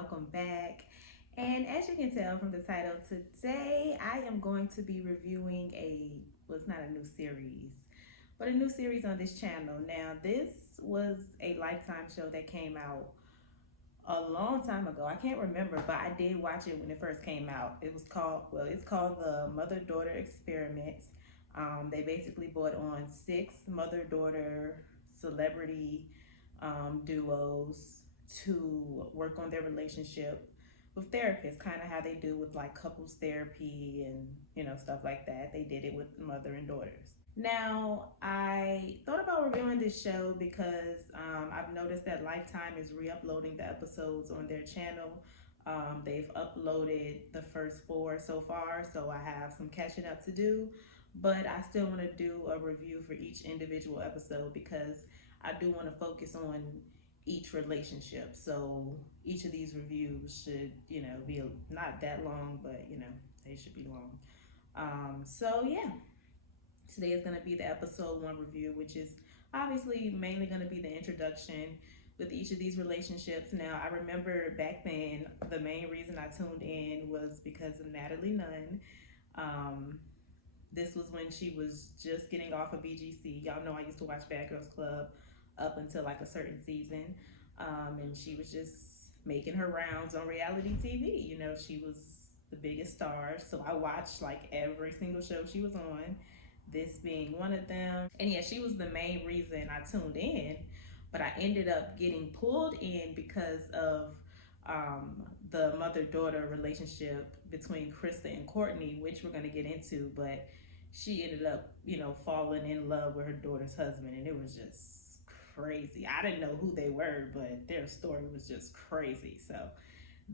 welcome back. And as you can tell from the title, today I am going to be reviewing well, it's not a new series, but a new series on this channel. Now, this was a Lifetime show that came out a long time ago. I can't remember, but I did watch it when it first came out. It's called the Mother-Daughter Experiment. They basically brought on 6 mother-daughter celebrity duos to work on their relationship with therapists, kind of how they do with like couples therapy and stuff like that. They did it with mother and daughters. Now, I thought about reviewing this show because I've noticed that Lifetime is re-uploading the episodes on their channel. They've uploaded the first 4 so far, so I have some catching up to do, but I still want to do a review for each individual episode because I do want to focus on each relationship. So each of these reviews should, be not that long, but they should be long. So yeah, today is going to be the episode 1 review, which is obviously mainly going to be the introduction with each of these relationships. Now, I remember back then, the main reason I tuned in was because of Natalie Nunn. This was when she was just getting off of BGC. Y'all know I used to watch Bad Girls Club up until like a certain season. And she was just making her rounds on reality TV. She was the biggest star. So I watched like every single show she was on, this being one of them. And yeah, she was the main reason I tuned in, but I ended up getting pulled in because of the mother-daughter relationship between Krista and Courtney, which we're going to get into, but she ended up, falling in love with her daughter's husband, and it was just crazy. I didn't know who they were, but their story was just crazy. So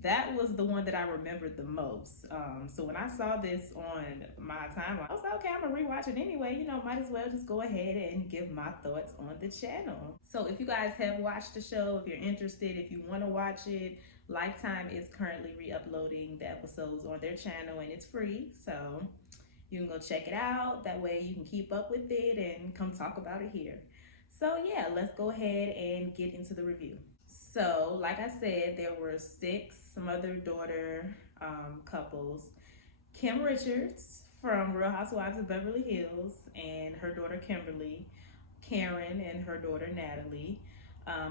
that was the one that I remembered the most. So when I saw this on my timeline, I was like, okay, I'm gonna rewatch it anyway. Might as well just go ahead and give my thoughts on the channel. So if you guys have watched the show, if you're interested, if you want to watch it, Lifetime is currently re-uploading the episodes on their channel, and it's free. So you can go check it out. That way you can keep up with it and come talk about it here. So yeah, let's go ahead and get into the review. So like I said, there were 6 mother-daughter couples. Kim Richards from Real Housewives of Beverly Hills and her daughter Kimberly, Karen and her daughter Natalie,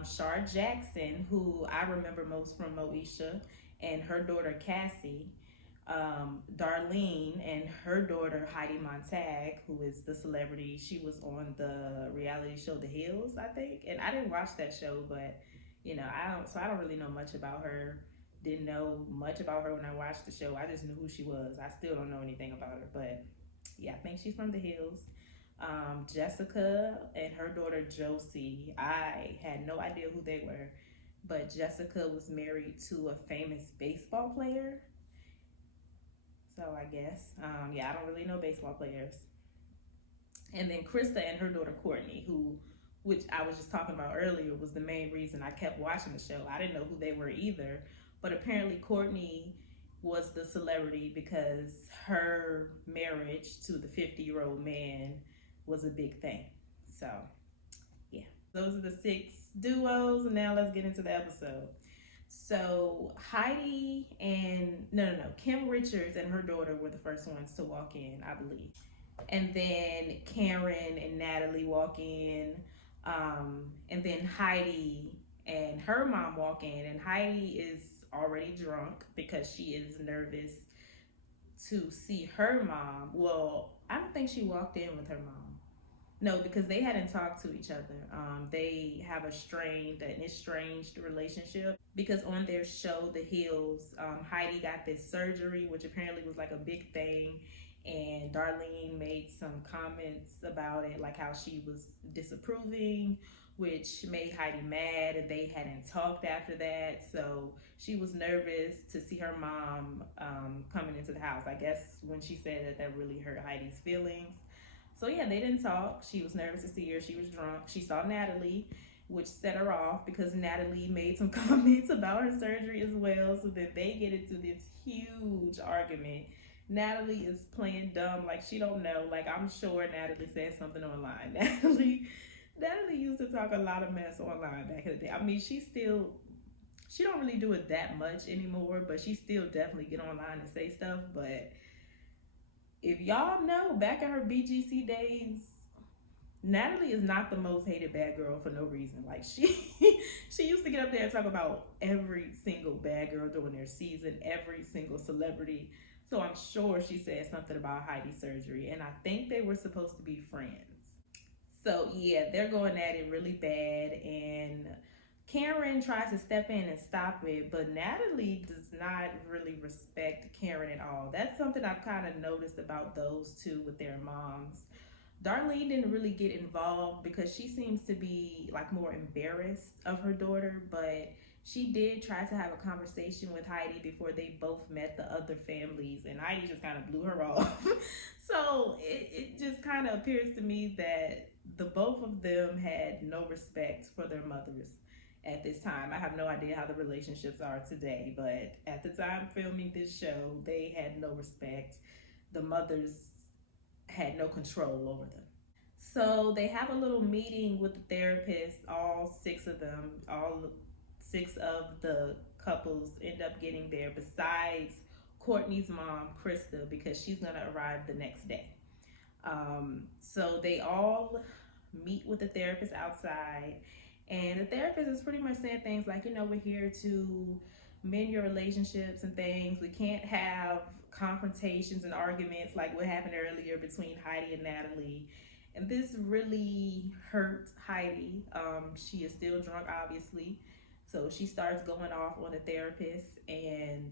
Shar Jackson, who I remember most from Moesha, and her daughter Cassie, Darlene and her daughter Heidi Montag, who is the celebrity. She was on the reality show The Hills, I think, and I didn't watch that show, but I don't really know much about her. Didn't know much about her when I watched the show. I just knew who she was. I still don't know anything about her, but yeah, I think she's from The Hills. Jessica and her daughter Josie, I had no idea who they were, but Jessica was married to a famous baseball player. So I guess, yeah, I don't really know baseball players. And then Krista and her daughter Courtney, which I was just talking about earlier, was the main reason I kept watching the show. I didn't know who they were either, but apparently Courtney was the celebrity because her marriage to the 50-year-old man was a big thing. So yeah, those are the 6 duos, and now let's get into the episode. So Heidi and Kim Richards and her daughter were the first ones to walk in, I believe. And then Karen and Natalie walk in. And then Heidi and her mom walk in, and Heidi is already drunk because she is nervous to see her mom. Well, I don't think she walked in with her mom. No, because they hadn't talked to each other. They have an estranged relationship because on their show, The Hills, Heidi got this surgery, which apparently was like a big thing. And Darlene made some comments about it, like how she was disapproving, which made Heidi mad, and they hadn't talked after that. So she was nervous to see her mom coming into the house. I guess when she said that really hurt Heidi's feelings. So yeah, they didn't talk. She was nervous to see her. She was drunk. She saw Natalie, which set her off because Natalie made some comments about her surgery as well. So that they get into this huge argument. Natalie is playing dumb, like she don't know. Like I'm sure Natalie said something online. Natalie used to talk a lot of mess online back in the day. I mean, she she don't really do it that much anymore, but she still definitely get online and say stuff. But if y'all know, back in her BGC days, Natalie is not the most hated bad girl for no reason. Like she used to get up there and talk about every single bad girl during their season, every single celebrity. So I'm sure she said something about Heidi's surgery, and I think they were supposed to be friends. So yeah, they're going at it really bad, and Karen tries to step in and stop it, but Natalie does not really respect Karen at all. That's something I've kind of noticed about those two with their moms. Darlene didn't really get involved because she seems to be like more embarrassed of her daughter, but she did try to have a conversation with Heidi before they both met the other families, and Heidi just kind of blew her off. So it just kind of appears to me that the both of them had no respect for their mothers at this time. I have no idea how the relationships are today, but at the time filming this show, they had no respect. The mothers had no control over them. So they have a little meeting with the therapist, all six of them, all six of the couples end up getting there, besides Courtney's mom, Krista, because she's going to arrive the next day. So they all meet with the therapist outside, and the therapist is pretty much saying things like, we're here to mend your relationships and things. We can't have confrontations and arguments like what happened earlier between Heidi and Natalie. And this really hurt Heidi. She is still drunk, obviously. So she starts going off on the therapist, and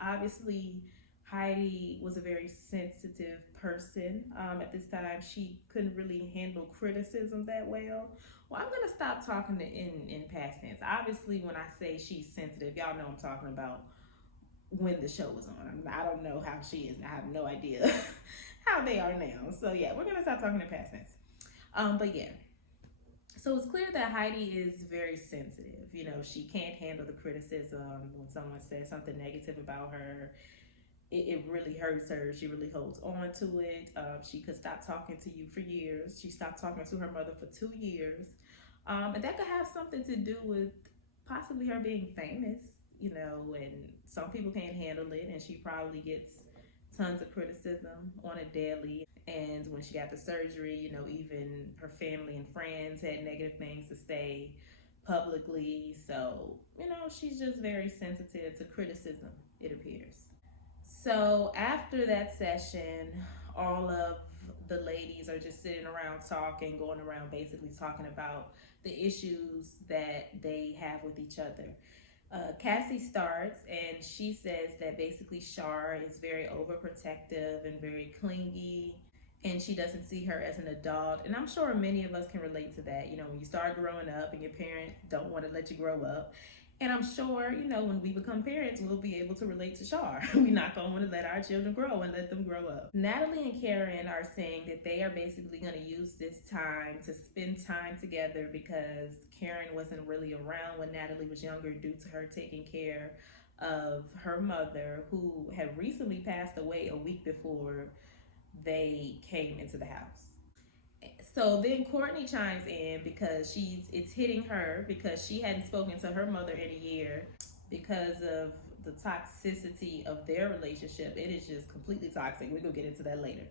obviously Heidi was a very sensitive person at this time. She couldn't really handle criticism that well. Well, I'm gonna stop talking in past tense. Obviously, when I say she's sensitive, y'all know I'm talking about when the show was on. I don't know how she is. I have no idea how they are now. So yeah, we're gonna stop talking in past tense. But yeah, so it's clear that Heidi is very sensitive. She can't handle the criticism when someone says something negative about her. It really hurts her. She really holds on to it. She could stop talking to you for years. She stopped talking to her mother for 2 years. And that could have something to do with possibly her being famous, and some people can't handle it, and she probably gets tons of criticism on a daily. And when she got the surgery, even her family and friends had negative things to say publicly. So, she's just very sensitive to criticism, it appears. So after that session, all of the ladies are just sitting around talking, going around basically talking about the issues that they have with each other. Cassie starts, and she says that basically Shar is very overprotective and very clingy, and she doesn't see her as an adult. And I'm sure many of us can relate to that. When you start growing up and your parents don't want to let you grow up. And I'm sure, when we become parents, we'll be able to relate to Shar. We're not going to want to let our children grow and let them grow up. Natalie and Karen are saying that they are basically going to use this time to spend time together, because Karen wasn't really around when Natalie was younger due to her taking care of her mother, who had recently passed away a week before they came into the house. So then Courtney chimes in because it's hitting her because she hadn't spoken to her mother in a year because of the toxicity of their relationship. It is just completely toxic. We're gonna get into that later.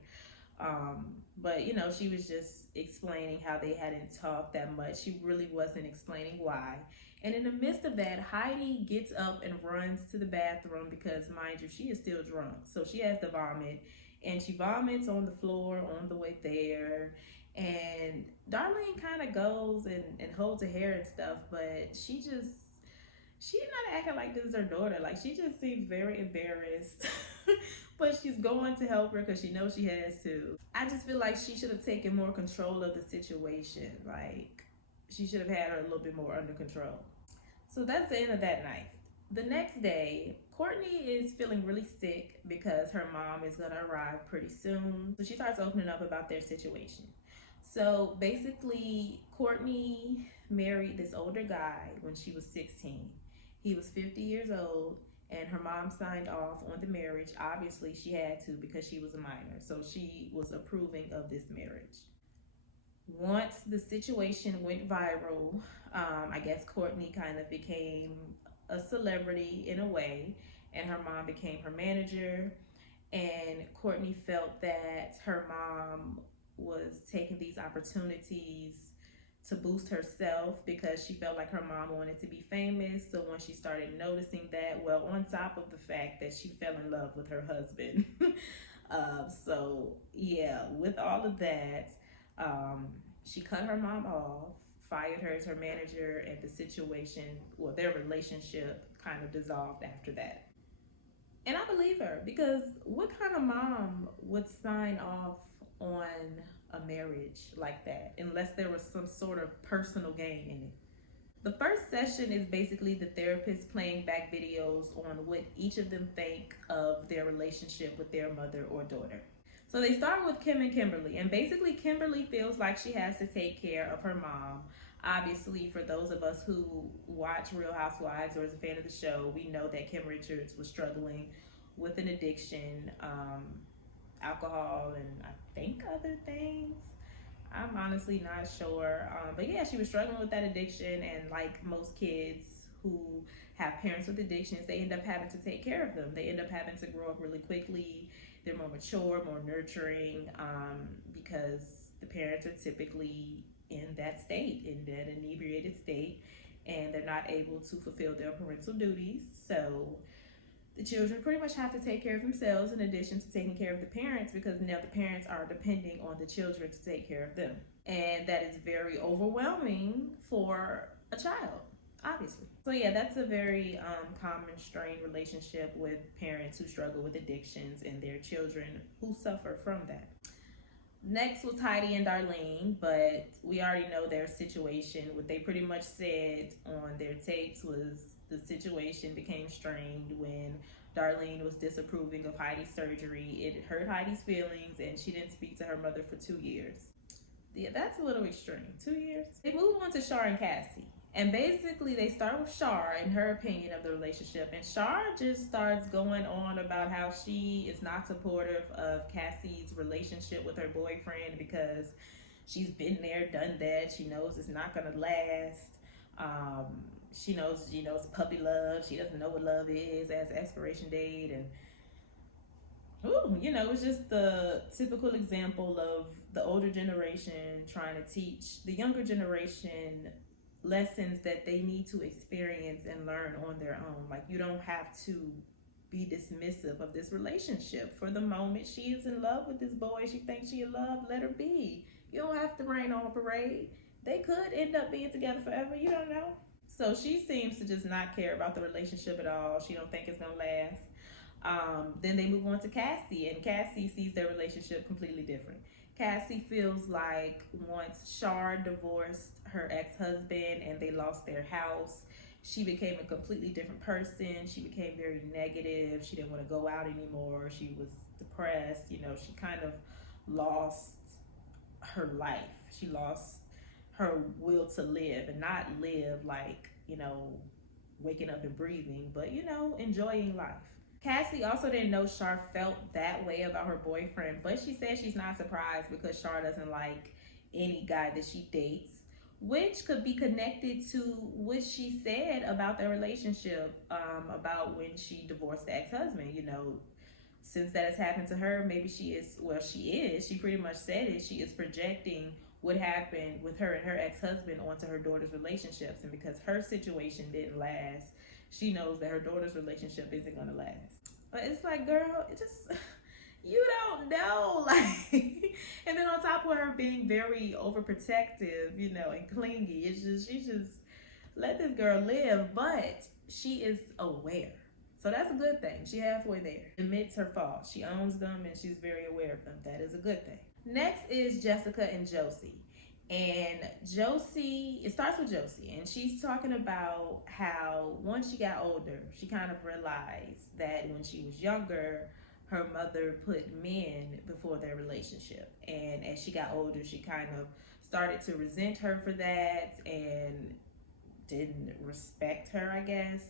But she was just explaining how they hadn't talked that much. She really wasn't explaining why. And in the midst of that, Heidi gets up and runs to the bathroom because, mind you, she is still drunk. So she has to vomit, and she vomits on the floor on the way there. And Darlene kind of goes and holds her hair and stuff, but she's not acting like this is her daughter. Like, she just seems very embarrassed. But she's going to help her because she knows she has to. I just feel like she should have taken more control of the situation. Like, she should have had her a little bit more under control. So that's the end of that night. The next day, Courtney is feeling really sick because her mom is going to arrive pretty soon. So she starts opening up about their situation. So basically, Courtney married this older guy when she was 16. He was 50 years old, and her mom signed off on the marriage. Obviously, she had to because she was a minor. So she was approving of this marriage. Once the situation went viral, I guess Courtney kind of became a celebrity in a way, and her mom became her manager. And Courtney felt that her mom was taking these opportunities to boost herself because she felt like her mom wanted to be famous. So when she started noticing that, well, on top of the fact that she fell in love with her husband. So yeah, with all of that, um, she cut her mom off, fired her as her manager, and the situation, well, their relationship kind of dissolved after that. And I believe her because what kind of mom would sign off on a marriage like that unless there was some sort of personal gain in it? The first session is basically the therapist playing back videos on what each of them think of their relationship with their mother or daughter. So they start with Kim and Kimberly, and basically Kimberly feels like she has to take care of her mom. Obviously, for those of us who watch Real Housewives or is a fan of the show, we know that Kim Richards was struggling with an addiction, alcohol, and I think other things. I'm honestly not sure. But yeah, she was struggling with that addiction, and like most kids who have parents with addictions, they end up having to take care of them. They end up having to grow up really quickly. They're more mature, more nurturing, because the parents are typically in that state, in that inebriated state, and they're not able to fulfill their parental duties. So the children pretty much have to take care of themselves in addition to taking care of the parents because now the parents are depending on the children to take care of them. And that is very overwhelming for a child, obviously. So yeah, that's a very common strained relationship with parents who struggle with addictions and their children who suffer from that. Next was Heidi and Darlene, but we already know their situation. What they pretty much said on their tapes was the situation became strained when Darlene was disapproving of Heidi's surgery. It hurt Heidi's feelings, and she didn't speak to her mother for 2 years. Yeah, that's a little extreme. 2 years. They move on to Shar and Cassie. And basically, they start with Shar and her opinion of the relationship. And Shar just starts going on about how she is not supportive of Cassie's relationship with her boyfriend because she's been there, done that. She knows it's not going to last. She knows, puppy love. She doesn't know what love is as expiration date. And ooh, it's just the typical example of the older generation trying to teach the younger generation lessons that they need to experience and learn on their own. Like, you don't have to be dismissive of this relationship. For the moment she is in love with this boy, she thinks she in love, let her be. You don't have to rain on a parade. They could end up being together forever, you don't know. So she seems to just not care about the relationship at all. She don't think it's gonna last. Then they move on to Cassie, and Cassie sees their relationship completely different. Cassie feels like once Shar divorced her ex-husband and they lost their house, she became a completely different person. She became very negative. She didn't want to go out anymore. She was depressed. She kind of lost her life. She lost her will to live, and not live like, waking up and breathing, but, enjoying life. Cassie also didn't know Shar felt that way about her boyfriend, but she said she's not surprised because Shar doesn't like any guy that she dates, which could be connected to what she said about their relationship, about when she divorced the ex-husband. Since that has happened to her, maybe she pretty much said it, she is projecting what happened with her and her ex-husband onto her daughter's relationships. And because her situation didn't last, she knows that her daughter's relationship isn't going to last. But it's like, girl, it just, you don't know. Like, and then on top of her being very overprotective, and clingy, she just let this girl live. But she is aware. So that's a good thing. She halfway there. Admits her faults. She owns them and she's very aware of them. That is a good thing. Next is Jessica and Josie. And Josie, it starts with Josie, and she's talking about how once she got older, she kind of realized that when she was younger, her mother put men before their relationship. And as she got older, she kind of started to resent her for that and didn't respect her, I guess,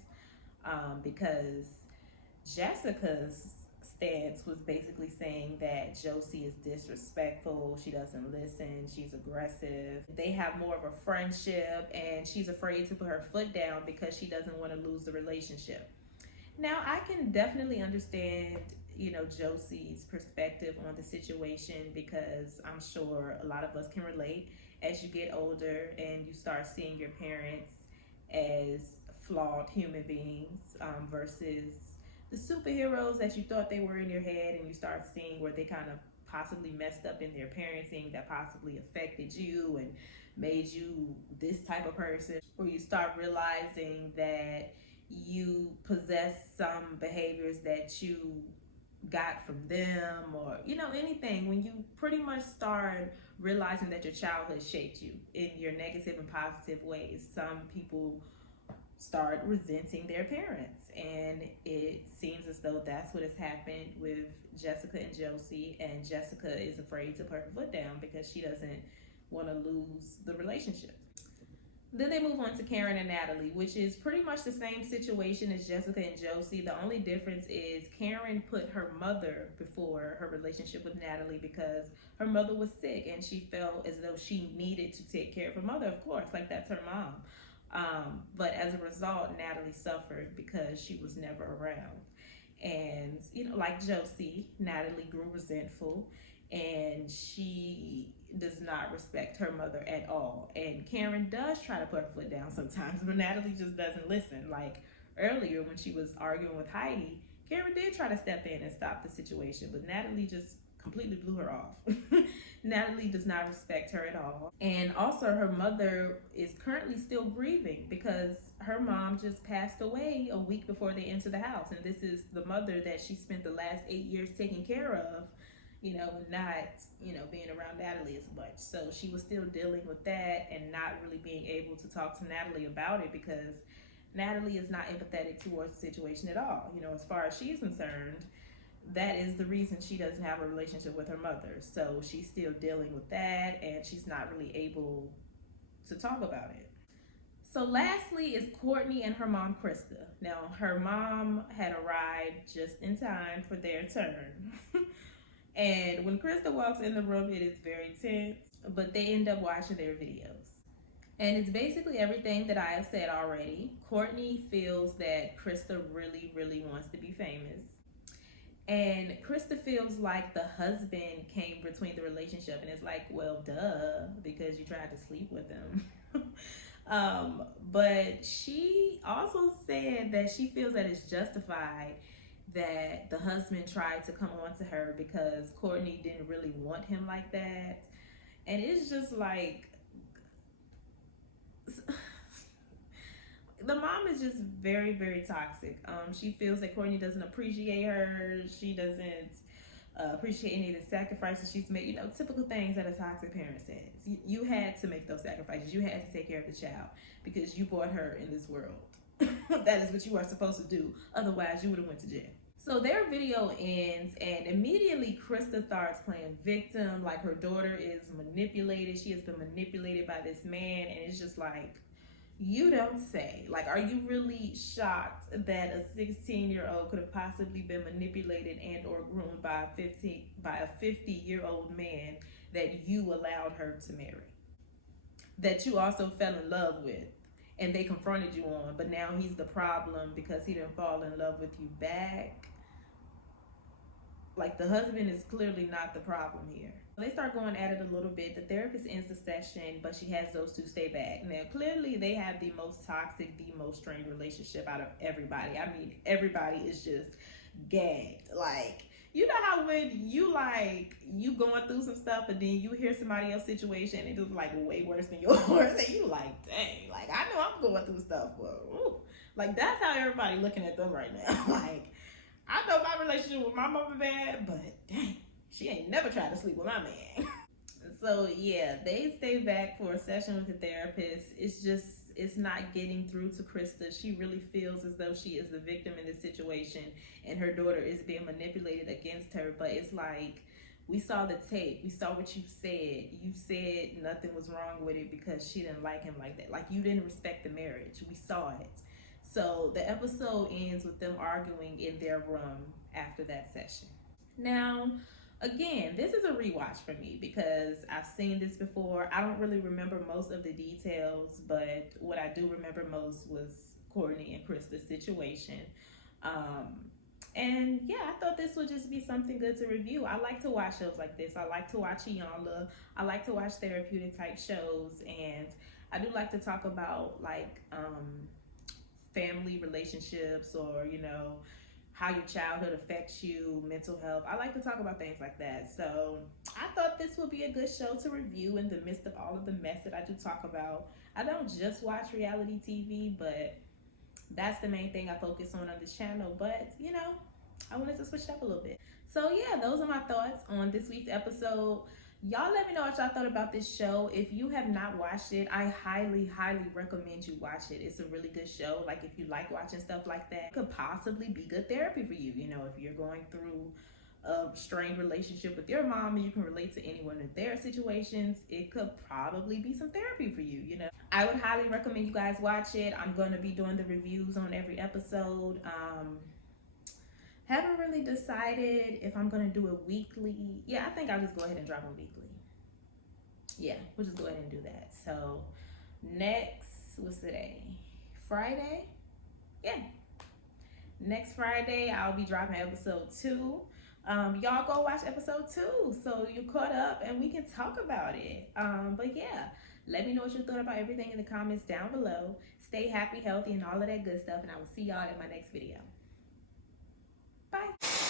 because Jessica's stance was basically saying that Josie is disrespectful, she doesn't listen, she's aggressive. They have more of a friendship, and she's afraid to put her foot down because she doesn't want to lose the relationship. Now, I can definitely understand, Josie's perspective on the situation, because I'm sure a lot of us can relate as you get older and you start seeing your parents as flawed human beings, versus the superheroes that you thought they were in your head, and you start seeing where they kind of possibly messed up in their parenting that possibly affected you and made you this type of person, where you start realizing that you possess some behaviors that you got from them, or anything. When you pretty much start realizing that your childhood shaped you in your negative and positive ways, some people start resenting their parents, and it seems as though that's what has happened with Jessica and Josie. And Jessica is afraid to put her foot down because she doesn't want to lose the relationship. Then they move on to Karen and Natalie, which is pretty much the same situation as Jessica and Josie. The only difference is Karen put her mother before her relationship with Natalie because her mother was sick and she felt as though she needed to take care of her mother, of course, like that's her mom. But as a result, Natalie suffered because she was never around. And, like Josie, Natalie grew resentful, and she does not respect her mother at all. And Karen does try to put her foot down sometimes, but Natalie just doesn't listen. Like earlier when she was arguing with Heidi, Karen did try to step in and stop the situation, but Natalie just completely blew her off. Natalie does not respect her at all. And also, her mother is currently still grieving because her mom just passed away a week before they entered the house. And this is the mother that she spent the last 8 years taking care of, not, being around Natalie as much. So she was still dealing with that and not really being able to talk to Natalie about it because Natalie is not empathetic towards the situation at all. As far as she's concerned, that is the reason she doesn't have a relationship with her mother. So she's still dealing with that, and she's not really able to talk about it. So lastly is Courtney and her mom, Krista. Now, her mom had arrived just in time for their turn. And when Krista walks in the room, it is very tense, but they end up watching their videos. And it's basically everything that I have said already. Courtney feels that Krista really, really wants to be famous. And Krista feels like the husband came between the relationship, and it's like, well, duh, because you tried to sleep with him. But she also said that she feels that it's justified that the husband tried to come on to her because Courtney didn't really want him like that. And it's just like, the mom is just very, very toxic. She feels that Courtney doesn't appreciate her. She doesn't appreciate any of the sacrifices she's made. Typical things that a toxic parent says. You had to make those sacrifices. You had to take care of the child because you brought her in this world. That is what you are supposed to do. Otherwise, you would have went to jail. So their video ends, and immediately Krista starts playing victim, like her daughter is manipulated. She has been manipulated by this man, and it's just like, you don't say. Like, are you really shocked that a 16-year-old could have possibly been manipulated and or groomed by a 50-year-old man that you allowed her to marry, that you also fell in love with, and they confronted you on, but now he's the problem because he didn't fall in love with you back? Like, the husband is clearly not the problem here. They start going at it a little bit. The therapist ends the session, but she has those two stay back. Now, clearly, they have the most toxic, the most strained relationship out of everybody. I mean, everybody is just gagged. Like, you know how when you going through some stuff, and then you hear somebody else's situation, and it is like way worse than yours, and you like, dang, like, I know I'm going through stuff, but ooh. Like, that's how everybody looking at them right now. Like, I know my relationship with my mama bad, but dang, she ain't never tried to sleep with my man. So yeah, they stay back for a session with the therapist. It's not getting through to Krista. She really feels as though she is the victim in this situation, and her daughter is being manipulated against her. But it's like, we saw the tape. We saw what you said. You said nothing was wrong with it because she didn't like him like that. Like, you didn't respect the marriage. We saw it. So the episode ends with them arguing in their room after that session. Now, again, this is a rewatch for me because I've seen this before. I don't really remember most of the details, but what I do remember most was Courtney and Krista's situation. Um, and yeah, I thought this would just be something good to review. I like to watch shows like this. I like to watch Iyanla. I like to watch therapeutic type shows, and I do like to talk about like family relationships, or how your childhood affects you, mental health. I like to talk about things like that. So I thought this would be a good show to review in the midst of all of the mess that I do talk about. I don't just watch reality TV, but that's the main thing I focus on this channel. But I wanted to switch it up a little bit. So yeah, those are my thoughts on this week's episode. Y'all let me know what y'all thought about this show. If you have not watched it, I highly, highly recommend you watch it. It's a really good show. Like, if you like watching stuff like that, it could possibly be good therapy for you. If you're going through a strained relationship with your mom and you can relate to anyone in their situations, it could probably be some therapy for you. I would highly recommend you guys watch it. I'm going to be doing the reviews on every episode. Haven't really decided if I'm going to do it weekly. Yeah, I think I'll just go ahead and drop them weekly. Yeah, we'll just go ahead and do that. So what's today? Friday? Yeah. Next Friday, I'll be dropping episode 2. Y'all go watch episode 2 so you're caught up and we can talk about it. But yeah, let me know what you thought about everything in the comments down below. Stay happy, healthy, and all of that good stuff, and I will see y'all in my next video. Bye.